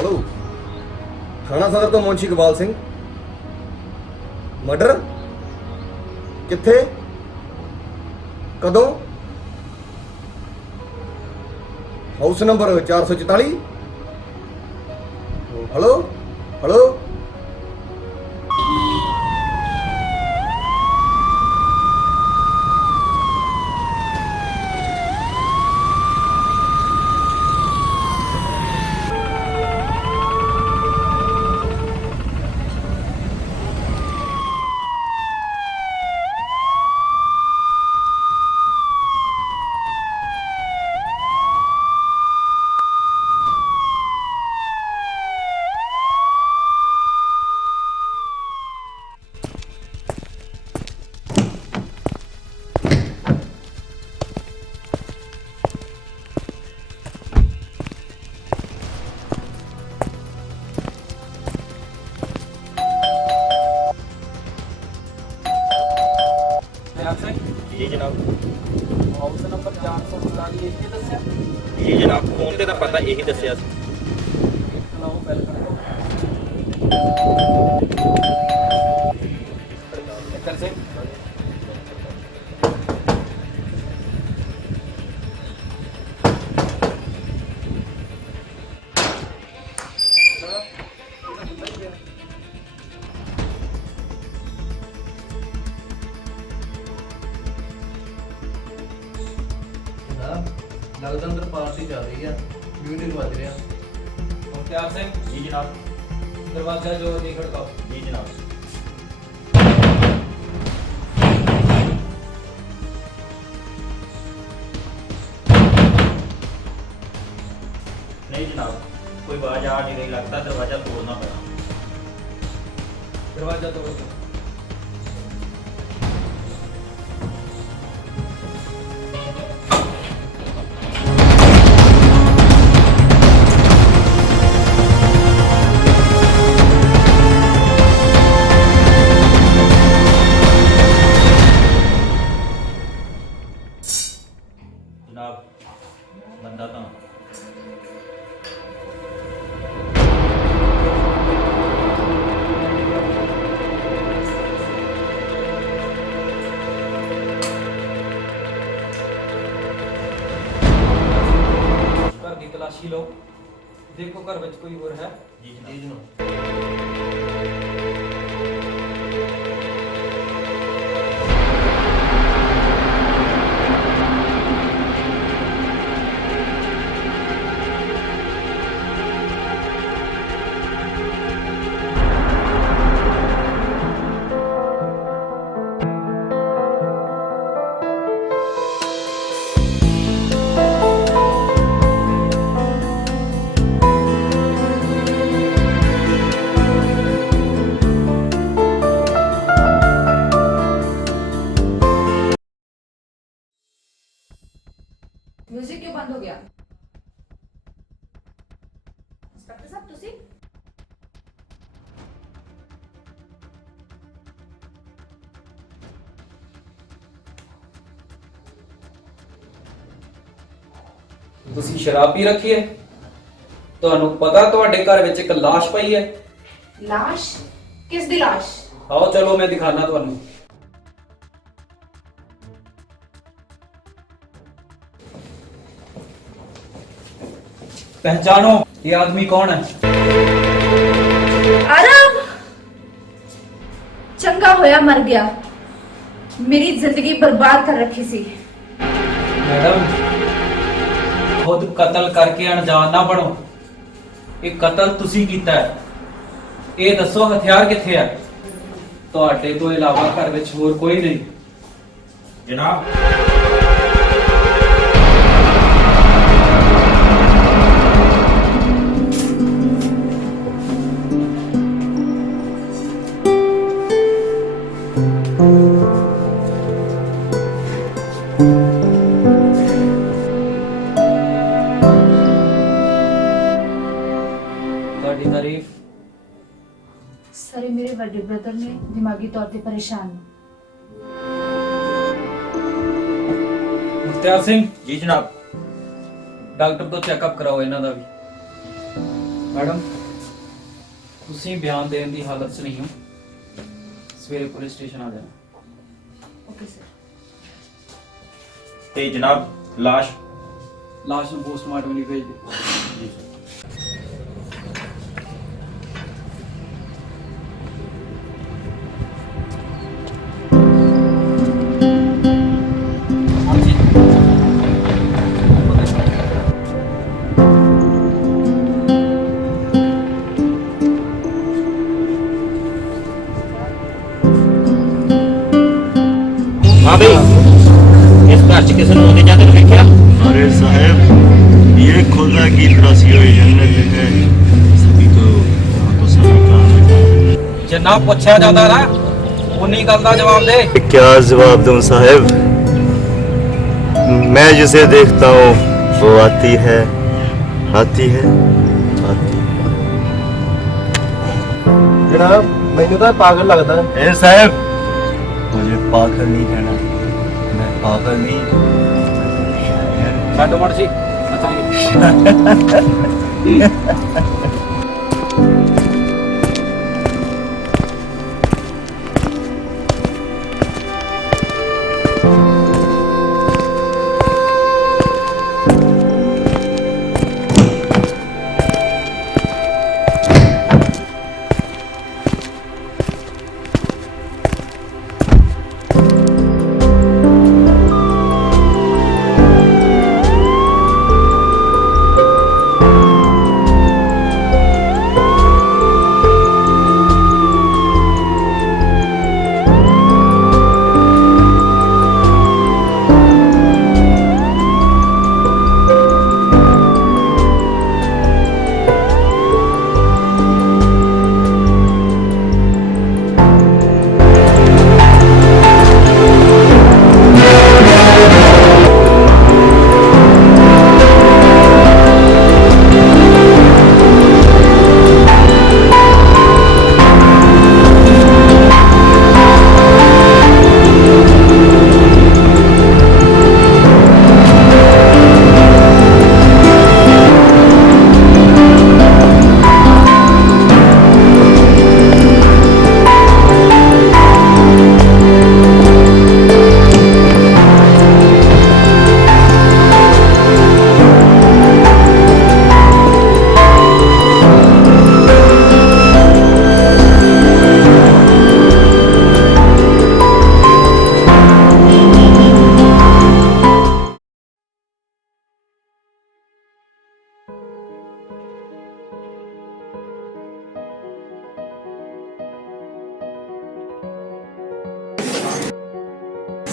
Hello, थाना सदर तो मुंशी इकबाल सिंह। मर्डर किथे, कदों? House number 444। Hello hello. जी जनाब। हाउस नंबर 444 इतने दस्या जी जनाब, फोन ते पता यही दसिया। लाओ बैल खड़काओ। चक्कर से लगता अंदर पार्टी चल रही है, म्यूजिक बज रहा। मुख्तार सिंह जी जनाब। दरवाजा जो नहीं खड़काओ। जी जनाब। नहीं जनाब, कोई आवाज आ नहीं रही, लगता दरवाजा तोड़ना पड़ा। दरवाजा तोड़ दो। जनाब बंदा तो घर की तलाशी लो, देखो घर में कोई और है। जी जी जनाब। जनाब। म्यूजिक क्यों बंद हो गया? इंस्पेक्टर साहब तुसी ਤੁਸੀਂ ਸ਼ਰਾਬ ਪੀ ਰੱਖੀ ਹੈ? ਤੁਹਾਨੂੰ ਪਤਾ ਤੁਹਾਡੇ ਘਰ ਵਿੱਚ ਇੱਕ ਲਾਸ਼ ਪਈ ਹੈ? लाश? किस दी लाश? ਆਓ ਚਲੋ ਮੈਂ ਦਿਖਾਣਾ ਤੁਹਾਨੂੰ। पहचानो ये आदमी कौन है? अरब चंगा होया मर गया, मेरी जिंदगी बर्बाद कर रखी सी। मैडम खुद कत्ल करके अनजान ना बनो, ये कत्ल तुसी कीता है। ये दसो हथियार किथे है? ਤੁਹਾਡੇ ਤੋਂ ਇਲਾਵਾ ਘਰ ਵਿੱਚ ਹੋਰ ਕੋਈ ਨਹੀਂ। जनाब ਤੁਹਾਡੀ ਤਾਰੀਫ। सर मेरे बड़े ब्रदर ने दिमागी तौर पे परेशान है। मुख्तार सिंह जी जनाब। डॉक्टर को चेकअप कराओ इन्हां दा भी। ਮੈਡਮ ਤੁਸੀਂ ਬਿਆਨ ਦੇਣ ਦੀ ਹਾਲਤ 'ਚ ਨਹੀਂ ਹੋ, ਸਵੇਰੇ ਪੁਲਿਸ ਸਟੇਸ਼ਨ ਆ ਜਾਣਾ। Okay sir. ਤੇ ਜਨਾਬ ਲਾਸ਼ ਲਾਸ਼ ਨੂੰ ਪੋਸਟਮਾਰਟਮ ਲਈ ਭੇਜ ਦਿਓ। ਜੀ ਸਰ। ਹਾਂਜੀ हाँ भाई, इस घर च किसी आते जाते देखा? अरे साहब, ये खुदा की तरासी हुई जन्नत है, सभी तो यहाँ तो सभी काम है। जिन्ना पुछया जाता ना उन्नी गल का जवाब दे। क्या जवाब दूं साहब? मैं जिसे देखता हूँ वो आती है, आती है, आती है। जनाब मैंने तो पागल लगता है। ए साहब, मुझे पागल नहीं कहना, मैं पागल नहीं। छड्ड मर्जी अच्छा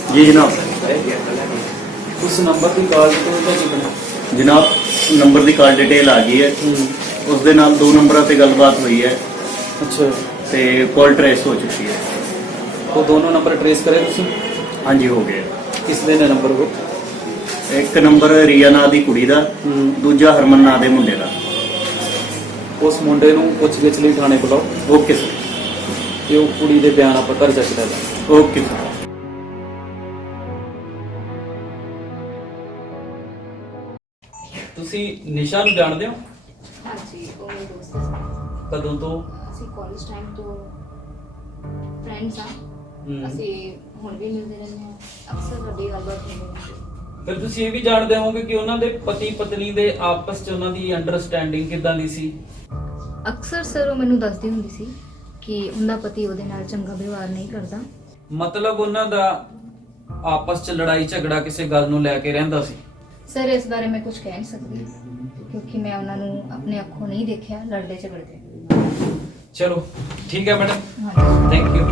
जी जनाब। उस नंबर की कॉल तो चुकना जनाब नंबर की कॉल डिटेल आ गई है, उस दे नाल 2 नंबरों से गलबात हुई है अच्छा ते कॉल ट्रेस हो चुकी है। वो दोनों नंबर ट्रेस करे तुसी? हाँ जी हो गया। किस दे ने नंबर वो? एक नंबर रिया ਨਾਂ ਦੀ ਕੁੜੀ ਦਾ, ਦੂਜਾ ਹਰਮਨ ਨਾਂ ਦੇ ਮੁੰਡੇ ਦਾ। उस मुंडे ਨੂੰ ਪੁੱਛਗਿੱਛ ਲਈ ਥਾਣੇ ਬੁਲਾਓ। ओके सर, ਤੇ ਉਹ ਕੁੜੀ ਦੇ ਬਿਆਨ ਆਪਾਂ ਘਰ ਜਾ ਕੇ ਲੈ ਲਾਂਗੇ। Okay sir. ਤੁਸੀਂ ਨਿਸ਼ਾ ਨੂੰ ਜਾਣਦੇ ਹੋ? ਹਾਂਜੀ ਉਹ ਮੇਰੇ ਦੋਸਤ ਹੈ। ਕਦੋਂ ਤੋਂ? ਅਸੀਂ ਕਾਲਜ ਟਾਈਮ ਤੋਂ ਫਰੈਂਡਸ ਹਾਂ। ਹਮ। ਅਸੀਂ ਹੁਣ ਵੀ ਮਿਲਦੇ ਰਹਿੰਦੇ ਹਾਂ, ਅਕਸਰ ਵੱਡੀ ਗੱਲਬਾਤ ਹੁੰਦੀ ਹੈ। ਫਿਰ ਤੁਸੀਂ ਇਹ ਵੀ ਜਾਣਦੇ ਹੋਵੋਗੇ ਕਿ ਉਹਨਾਂ ਦੇ ਪਤੀ ਪਤਨੀ ਦੇ ਆਪਸ 'ਚ ਉਹਨਾਂ ਦੀ ਅੰਡਰਸਟੈਂਡਿੰਗ ਕਿੱਦਾਂ ਦੀ ਸੀ? ਅਕਸਰ ਸਰ ਉਹ ਮੈਨੂੰ ਦੱਸਦੀ ਹੁੰਦੀ ਸੀ ਕਿ ਉਹਦਾ ਪਤੀ ਉਹਦੇ ਨਾਲ ਚੰਗਾ ਵਿਵਹਾਰ ਨਹੀਂ ਕਰਦਾ। ਮਤਲਬ ਉਹਨਾਂ ਦਾ ਆਪਸ 'ਚ ਲੜਾਈ ਝਗੜਾ ਕਿਸੇ ਗੱਲ ਨੂੰ ਲੈ ਕੇ ਰਹਿੰਦਾ ਸੀ? ਸਰ ਇਸ ਬਾਰੇ ਮੈਂ ਕੁਝ ਕਹਿ ਨਹੀਂ ਸਕਦੀ ਕਿਉਂਕਿ ਮੈਂ ਉਹਨਾਂ ਨੂੰ ਆਪਣੇ ਅੱਖੋਂ ਨਹੀਂ ਦੇਖਿਆ ਲੜਦੇ ਝਗੜਦੇ। ਚਲੋ ਠੀਕ ਹੈ ਮੈਡਮ, ਹਾਂਜੀ ਥੈਂਕ ਯੂ।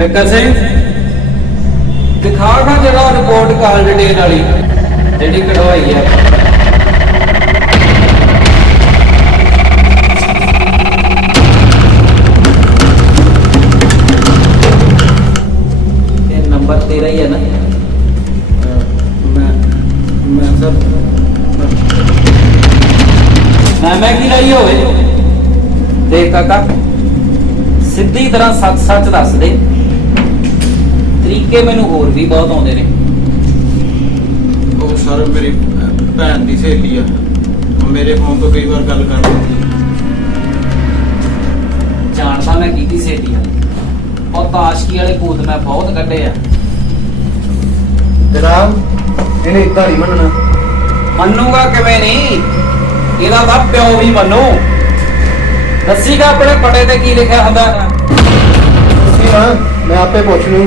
ਬਿੱਕਰ ਸਿੰਘ ਦਿਖਾ ਖਾਂ ਜਿਹੜਾ ਰਿਪੋਰਟ ਕਾਲ ਡਿਟੇਲ ਵਾਲੀ ਜਿਹੜੀ ਕਢਵਾਈ ਹੈ। ਲਈ ਹੋਵੇ। ਦੇਖ ਕਾਕਾ, ਸਿੱਧੀ ਤਰ੍ਹਾਂ ਸੱਚ ਸੱਚ ਦੱਸ ਦੇ। ਤਰੀਕੇ ਮੈਨੂੰ ਹੋਰ ਵੀ ਬਹੁਤ ਆਉਂਦੇ ਨੇ। ਉਹ ਸਰ ਮੇਰੀ ਭੈਣ ਦੀ ਸਹੇਲੀ ਆ, ਮੇਰੇ ਫੋਨ ਤੋਂ ਕਈ ਵਾਰ ਗੱਲ ਕਰ ਲੈਂਦੀ ਆ। ਜਾਣਦਾ ਮੈਂ ਕੀਤੀ ਸਹੇਲੀ ਆ, ਉਹ ਤਾਸ਼ਕੀ ਵਾਲੇ ਭੂਤ ਮੈਂ ਬਹੁਤ ਕੱਢੇ ਆ। ਜਨਾਬ ਇਹਨੇ ਇਦਾਂ ਨਹੀਂ ਮੰਨਣਾ। ਮੰਨੂਗਾ ਕਿਵੇਂ ਨਹੀਂ, ਇਹਦਾ ਤਾਂ ਪਿਓ ਵੀ ਮੰਨੂ। ਦੱਸੀਗਾ ਆਪਣੇ ਪਟੇ ਤੇ ਕੀ ਲਿਖਿਆ ਹੁੰਦਾ ਹੈ? ਤੁਸੀਂ ਨਾ, ਮੈਂ ਆਪੇ ਪੁੱਛ ਲੂੰ।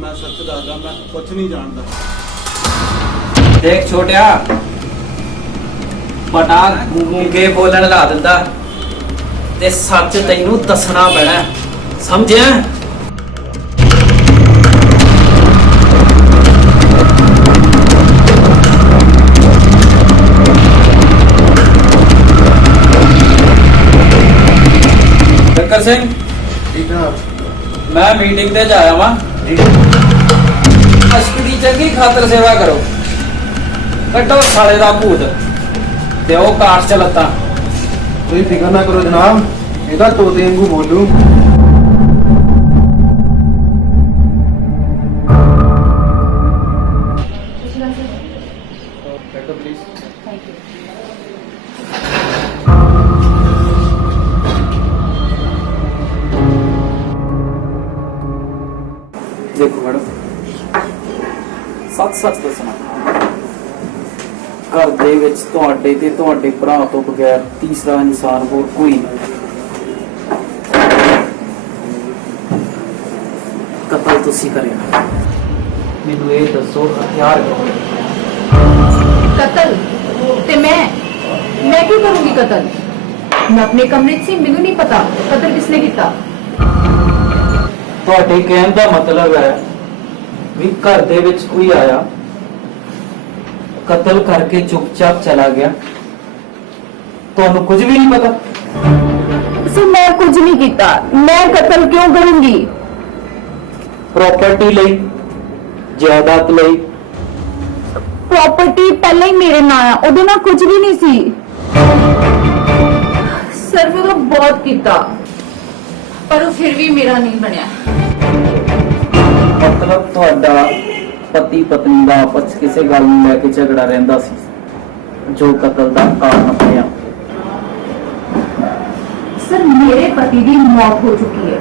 ਮੈਂ ਸੱਚ ਦੱਸਦਾ, ਮੈਂ ਕੁਝ ਨਹੀਂ ਜਾਣਦਾ। ਦੇਖ ਛੋਟਿਆ, ਪਟਾ ਗੂੰਗੇ ਬੋਲਣ ਲਾ ਦਿੰਦਾ ਤੇ ਸੱਚ ਤੈਨੂੰ ਦੱਸਣਾ ਪੈਣਾ, ਸਮਝਿਆ? ਚੱਕਰ ਸਿੰਘ, ਠੀਕ ਆ ਮੈਂ ਮੀਟਿੰਗ ਤੇ ਜਾ ਆਇਆ ਵਾਂ। ਅਸ਼ਕ ਦੀ ਚੰਗੀ ਖਾਤਰ ਸੇਵਾ ਕਰੋ। ਕੱਢੋ ਸਾਲੇ ਦਾ ਭੂਤ ਤੇ ਉਹ ਕਾਰ ਚ ਲੱਤਾਂ। ਤੁਸੀਂ ਫਿਕਰ ਨਾ ਕਰੋ ਜਨਾਬ, ਇਹਦਾ ਤੋਤੇ ਵਾਂਗੂ ਬੋਲੂ। Thank you. ਦੇਖੋ ਮੈਡਮ, ਸੱਚ ਸੱਚ ਦੱਸਣਾ, ਘਰ ਦੇ ਵਿੱਚ ਤੁਹਾਡੇ ਤੇ ਤੁਹਾਡੇ ਭਰਾ ਤੋਂ ਬਗੈਰ ਤੀਸਰਾ ਇਨਸਾਨ ਹੋਰ ਕੋਈ ਨਹੀਂ। ਕਤਲ ਤੁਸੀਂ ਕਰਿਆ। ਮੈਨੂੰ ਇਹ ਦੱਸੋ ਹਥਿਆਰ ਕੌਣ? कतल ते मैं क्यों करूंगी कतल? मैं अपने कमरे से, मैनू नहीं पता कतल किसने किया। ਤੁਹਾਡੇ ਕਹਿਣ ਦਾ ਮਤਲਬ ਹੈ ਵੀ ਘਰ ਦੇ ਵਿੱਚ ਕੋਈ ਆਇਆ, ਕਤਲ ਕਰਕੇ ਚੁੱਪਚਾਪ ਚਲਾ ਗਿਆ, ਤੁਹਾਨੂੰ ਕੁਝ ਵੀ ਨਹੀਂ ਪਤਾ? सर मैं कुछ नहीं किया, मैं कतल क्यों करूंगी? ਪ੍ਰਾਪਰਟੀ ਲਈ, ਜਾਇਦਾਦ ਲਈ। प्रॉपर्टी पहले ही मेरे ना आ, ओदे ना कुछ भी नहीं सी। सर वो तो बहुत किया, पर वो फिर भी मेरा नहीं बनया। ਮਤਲਬ ਤੁਹਾਡਾ ਪਤੀ ਪਤਨੀ ਦਾ ਆਪਸ 'ਚ ਕਿਸੇ ਗੱਲ ਨੂੰ ਲੈ ਕੇ ਝਗੜਾ ਰਹਿੰਦਾ ਸੀ, ਜੋ ਕਤਲ ਦਾ ਕਾਰਨ ਬਣਿਆ। सर मेरे पति की मौत हो चुकी है,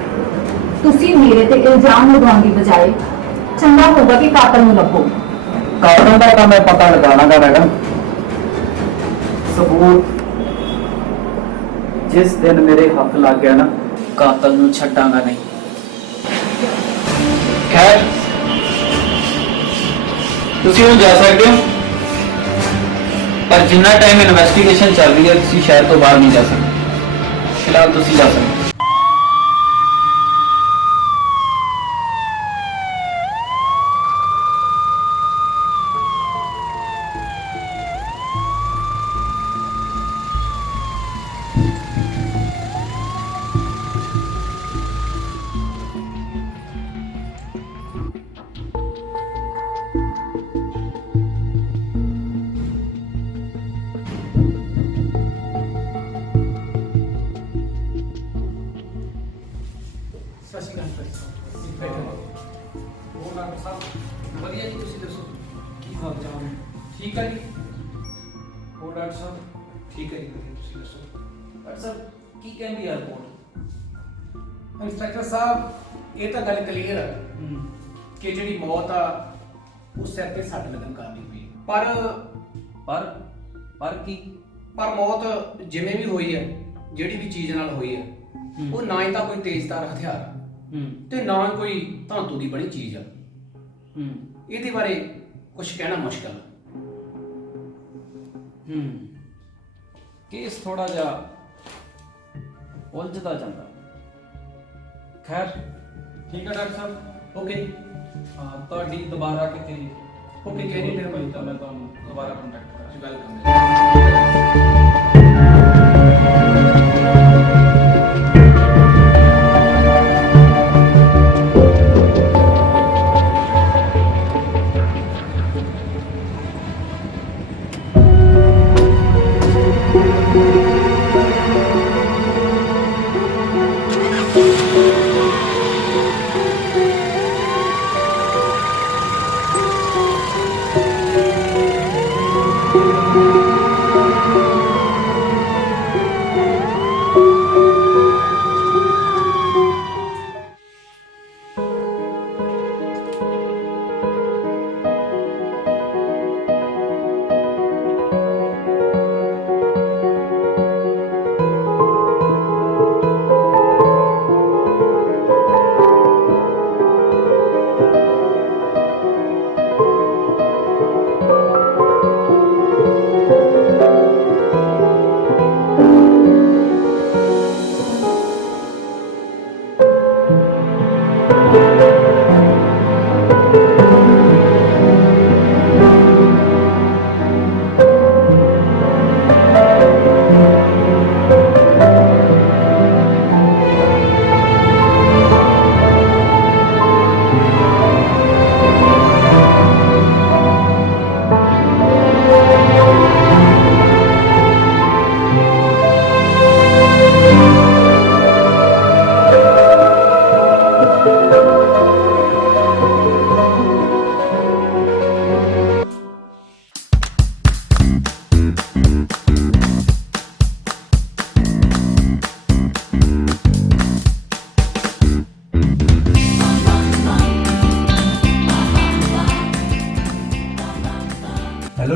तुसी मेरे ते इल्जाम लगाने की बजाय चंगा होगा कि कातल नूं लभो। ਕਾਰਨ ਦਾ ਤਾਂ ਮੈਂ ਪਤਾ ਲਗਾਉਣਾ ਮੈਡਮ। ਸਬੂਤ ਜਿਸ ਦਿਨ ਮੇਰੇ ਹੱਥ ਲੱਗ ਗਿਆ ਨਾ, ਕਾਤਲ ਨੂੰ ਛੱਡਾਂਗਾ ਨਹੀਂ। ਖੈਰ, ਤੁਸੀਂ ਹੁਣ ਜਾ ਸਕਦੇ ਹੋ, ਪਰ ਜਿੰਨਾ ਟਾਈਮ ਇਨਵੈਸਟੀਗੇਸ਼ਨ ਚੱਲ ਰਹੀ ਹੈ ਤੁਸੀਂ ਸ਼ਹਿਰ ਤੋਂ ਬਾਹਰ ਨਹੀਂ ਜਾ ਸਕਦੇ। ਫਿਲਹਾਲ ਤੁਸੀਂ ਜਾ ਸਕਦੇ ਹੋ। ਵਧੀਆ ਜੀ, ਤੁਸੀਂ ਦੱਸੋ ਕੀ ਹਾਲ ਚਾਲ ਹੈ? ਠੀਕ ਹੈ ਜੀ। ਹੋਰ ਡਾਕਟਰ ਸਾਹਿਬ? ਠੀਕ ਹੈ ਜੀ, ਤੁਸੀਂ ਦੱਸੋ। ਡਾਕਟਰ ਸਾਹਿਬ ਕੀ ਕਹਿੰਦੀ ਹੈ ਰਿਪੋਰਟ? ਇੰਸਪੈਕਟਰ ਸਾਹਿਬ, ਇਹ ਤਾਂ ਗੱਲ ਕਲੀਅਰ ਹੈ ਕਿ ਜਿਹੜੀ ਮੌਤ ਆ ਉਹ ਸਿਰ ਤੇ ਸੱਟ ਲੱਗਣ ਕਾਰਨ ਹੀ ਹੋਈ। ਪਰ ਕੀ? ਪਰ ਮੌਤ ਜਿਵੇਂ ਵੀ ਹੋਈ ਹੈ, ਜਿਹੜੀ ਵੀ ਚੀਜ਼ ਨਾਲ ਹੋਈ ਹੈ, ਉਹ ਨਾ ਹੀ ਤਾਂ ਕੋਈ ਤੇਜ਼ਧਾਰ ਹਥਿਆਰ ਤੇ ਨਾ ਹੀ ਕੋਈ ਧਾਤੂ ਦੀ ਬਣੀ ਚੀਜ਼ ਆ। ਇਹਦੇ ਬਾਰੇ ਕੁਝ ਕਹਿਣਾ ਮੁਸ਼ਕਲ ਹੈ। ਕੇਸ ਥੋੜਾ ਜਿਹਾ ਉਲਝਦਾ ਜਾਂਦਾ। ਖੈਰ ਠੀਕ ਹੈ ਡਾਕਟਰ ਸਾਹਿਬ, ਓਕੇ ਜੀ। ਤੁਹਾਡੀ ਦੁਬਾਰਾ ਕਿਤੇ ਓਕੇ ਕਹਿ ਨਹੀਂ ਤਾਂ ਮੈਂ ਤੁਹਾਨੂੰ ਦੁਬਾਰਾ ਕੰਟੈਕਟ ਕਰਾਂਗਾ। ਵੈਲਕਮ।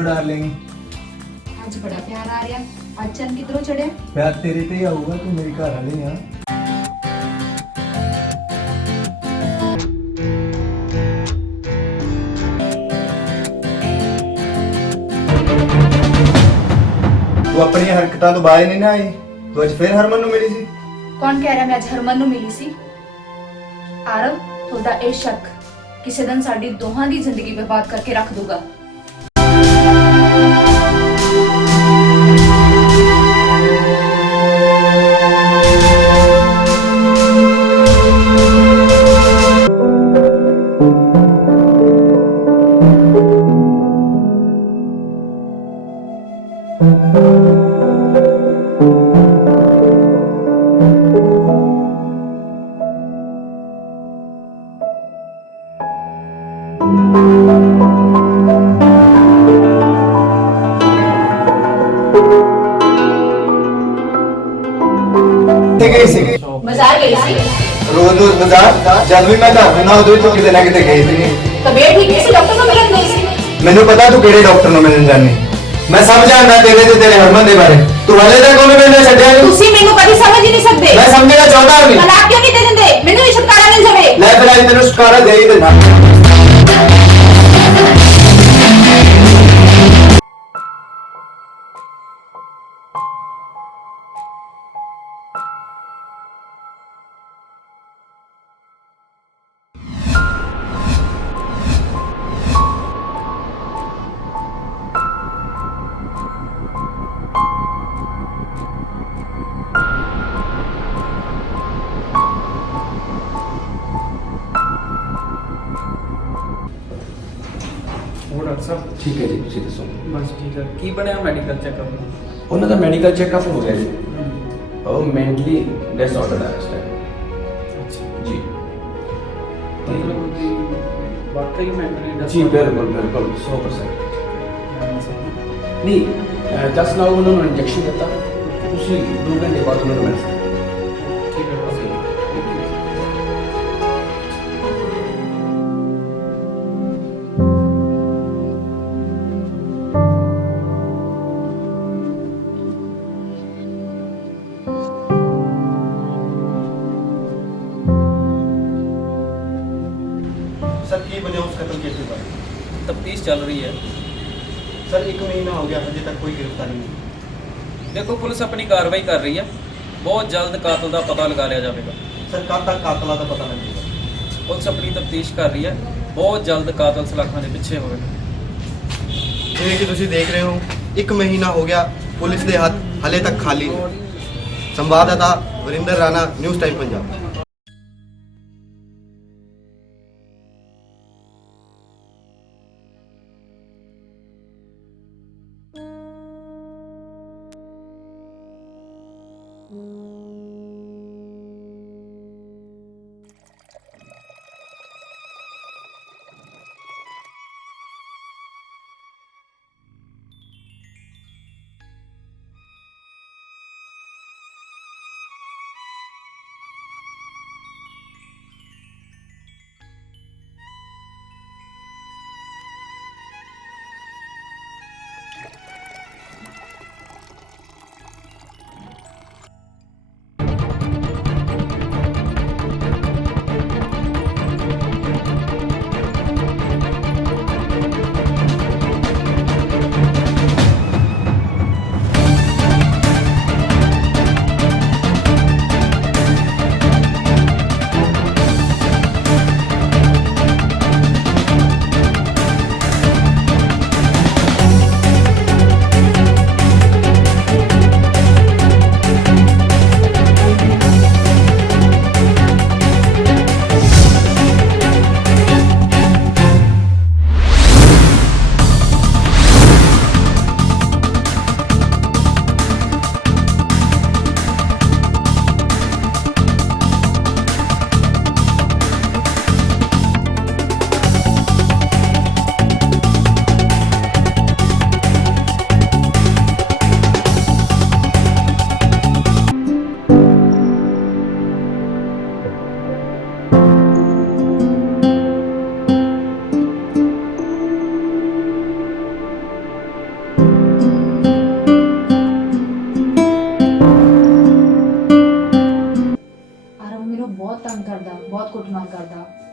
डार्लिंग। ਅੱਜ ਬੜਾ ਪਿਆਰ ਆ ਰਿਹਾ। ਅੱਜ ਚੰਨ ਕਿਧਰੋਂ ਚੜਿਆ? प्यार तेरे ते ही आऊगा, तू मेरी घर वाली है। ਤੂੰ ਆਪਣੀਆਂ ਹਰਕਤਾਂ ਤੋਂ ਬਾਹਰ ਨਹੀਂ ਨਾ ਆਈ। ਤੂੰ ਅੱਜ ਫੇਰ ਹਰਮਨ ਨੂੰ ਮਿਲੀ ਸੀ। ਕੌਣ ਕਹਿ ਰਿਹਾ ਮੈਂ ਅੱਜ ਹਰਮਨ ਨੂੰ ਮਿਲੀ ਸੀ? ਆਰਵ, ਤੁਹਾਡਾ ਇਹ ਸ਼ੱਕ ਕਿਸੇ ਦਿਨ ਸਾਡੀ ਦੋਹਾਂ ਦੀ ਜ਼ਿੰਦਗੀ ਬਰਬਾਦ ਕਰਕੇ ਰੱਖ ਦੂਗਾ। गई सी ਬਾਜ਼ਾਰ ਗਈ ਸੀ। रोज रोज बाजार जब भी मैं घर ना उਦੋਂ ਤੂੰ ਕਿਤੇ ਨਾ ਕਿਤੇ ਗਈ ਸੀ। ਤਬੀਅਤ ਠੀਕ ਨਹੀਂ ਸੀ, ਡਾਕਟਰ ਨੂੰ ਮਿਲਣ ਗਈ ਸੀ। ਮੈਨੂੰ ਪਤਾ ਤੂੰ ਕਿਹੜੇ ਡਾਕਟਰ ਨੂੰ ਮਿਲਣ ਜਾਣੀ। ਮੈਂ ਸਮਝ ਆਂਦਾ ਤੇਰੇ ਤੇ ਤੇਰੇ ਹਰਮਨ ਦੇ ਬਾਰੇ। ਤੂੰ ਹਲੇ ਤੱਕ ਉਹਨੂੰ ਮਿਲਣਾ ਛੱਡਿਆ ਨਹੀਂ। ਤੁਸੀਂ ਮੈਨੂੰ ਕਦੀ ਸਮਝ ਹੀ ਨਹੀਂ ਸਕਦੇ। ਮੈਂ ਸਮਝਣਾ ਚਾਹੁੰਦਾ ਨਹੀਂ। ਤਲਾਕ ਕਿਉਂ ਨਹੀਂ ਦੇ ਦਿੰਦੇ? ਮੈਨੂੰ ਵੀ ਛੁਟਕਾਰਾ ਮਿਲ ਜਾਵੇ। ਲੈ ਫਿਰ ਅੱਜ ਤੈਨੂੰ ਛੁਟਕਾਰਾ ਦੇ ਹੀ ਦੇਣਾ। ਹੋਰ ਡਾਕਟਰ ਸਾਹਿਬ ਠੀਕ ਹੈ ਜੀ, ਤੁਸੀਂ ਦੱਸੋ। ਬਸ ਠੀਕ ਹੈ। ਕੀ ਬਣਿਆ ਮੈਡੀਕਲ ਚੈੱਕਅਪ? ਉਹਨਾਂ ਦਾ ਮੈਡੀਕਲ ਚੈੱਕਅਪ ਹੋ ਗਿਆ ਜੀ। ਉਹ ਮੈਂਟਲੀ ਡਿਸਆਰਡਰ ਹੈ ਇਸ ਟਾਈਮ। ਅੱਛਾ ਜੀ ਮਤਲਬ ਕਿ ਵਾਕਈ ਮੈਂਟਲੀ ਜੀ ਬਿਲਕੁਲ ਬਿਲਕੁਲ 100%। ਨਹੀਂ ਜਸਟ ਨਾਓ ਉਹਨਾਂ ਨੂੰ ਇੰਜੈਕਸ਼ਨ ਦਿੱਤਾ। ਤੁਸੀਂ 2 ਘੰਟੇ ਬਾਅਦ ਉਹਨਾਂ ਨੂੰ ਮਿਲ ਸਕਦੇ ਹੋ। ਠੀਕ ਹੈ ਬਸ। सर की वजह उस कत्ल केस में ਤਫਤੀਸ਼ ਚੱਲ ਰਹੀ ਹੈ। सर 1 महीना हो गया अभी तक कोई गिरफ्तारी नहीं। ਦੇਖੋ ਪੁਲਿਸ ਆਪਣੀ ਕਾਰਵਾਈ ਕਰ ਰਹੀ ਹੈ। ਬਹੁਤ ਜਲਦ ਕਾਤਲ ਦਾ ਪਤਾ ਲਗਾ ਲਿਆ ਜਾਵੇਗਾ। सर कब तक कातला का पता लगेगा? ਪੁਲਿਸ ਆਪਣੀ ਤਫਤੀਸ਼ ਕਰ ਰਹੀ ਹੈ। ਬਹੁਤ ਜਲਦ ਕਾਤਲ ਸਲਾਖਾਂ ਦੇ ਪਿੱਛੇ ਹੋਵੇਗਾ। ਜਿਵੇਂ ਕਿ ਤੁਸੀਂ ਦੇਖ ਰਹੇ ਹੋ 1 ਮਹੀਨਾ ਹੋ ਗਿਆ ਪੁਲਿਸ ਦੇ ਹੱਥ ਹਲੇ ਤੱਕ ਖਾਲੀ ਨੇ। ਸੰਵਾਦਦਾਤਾ ਵਰਿੰਦਰ ਰਾਣਾ, ਨਿਊਜ਼ ਟਾਈਮ ਪੰਜਾਬ।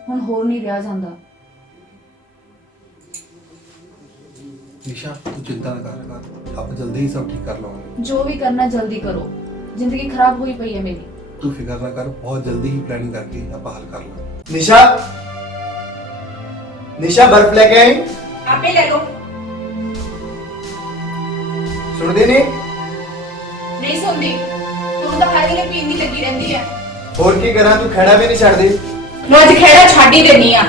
ਹੁਣ ਹੋਰ ਨਹੀਂ ਰਿਹਾ ਜਾਂਦਾ। निशा तू चिंता न कर आप जल्दी ही सब ठीक कर लवांगे। जो भी करना जल्दी करो, जिंदगी खराब हुई पई है मेरी। तू फिक्र ना कर, बहुत जल्दी ही प्लानिंग करके आप हल कर लो। निशा, निशा बर्फ लेके आई। आपे ले लो। सुन दी नहीं? नहीं सुनती, तू तो हर ਵੇਲੇ ਪੀਂਦੀ ਲੱਗੀ ਰਹਿੰਦੀ ਹੈ। ਹੋਰ ਕੀ ਕਰਾਂ, ਤੂੰ ਖੜਾ ਵੀ ਨਹੀਂ ਛੱਡਦੀ। ਮੈਂ ਅੱਜ ਖੇੜਾ ਛੱਡ ਹੀ ਦੇਣੀ ਆ।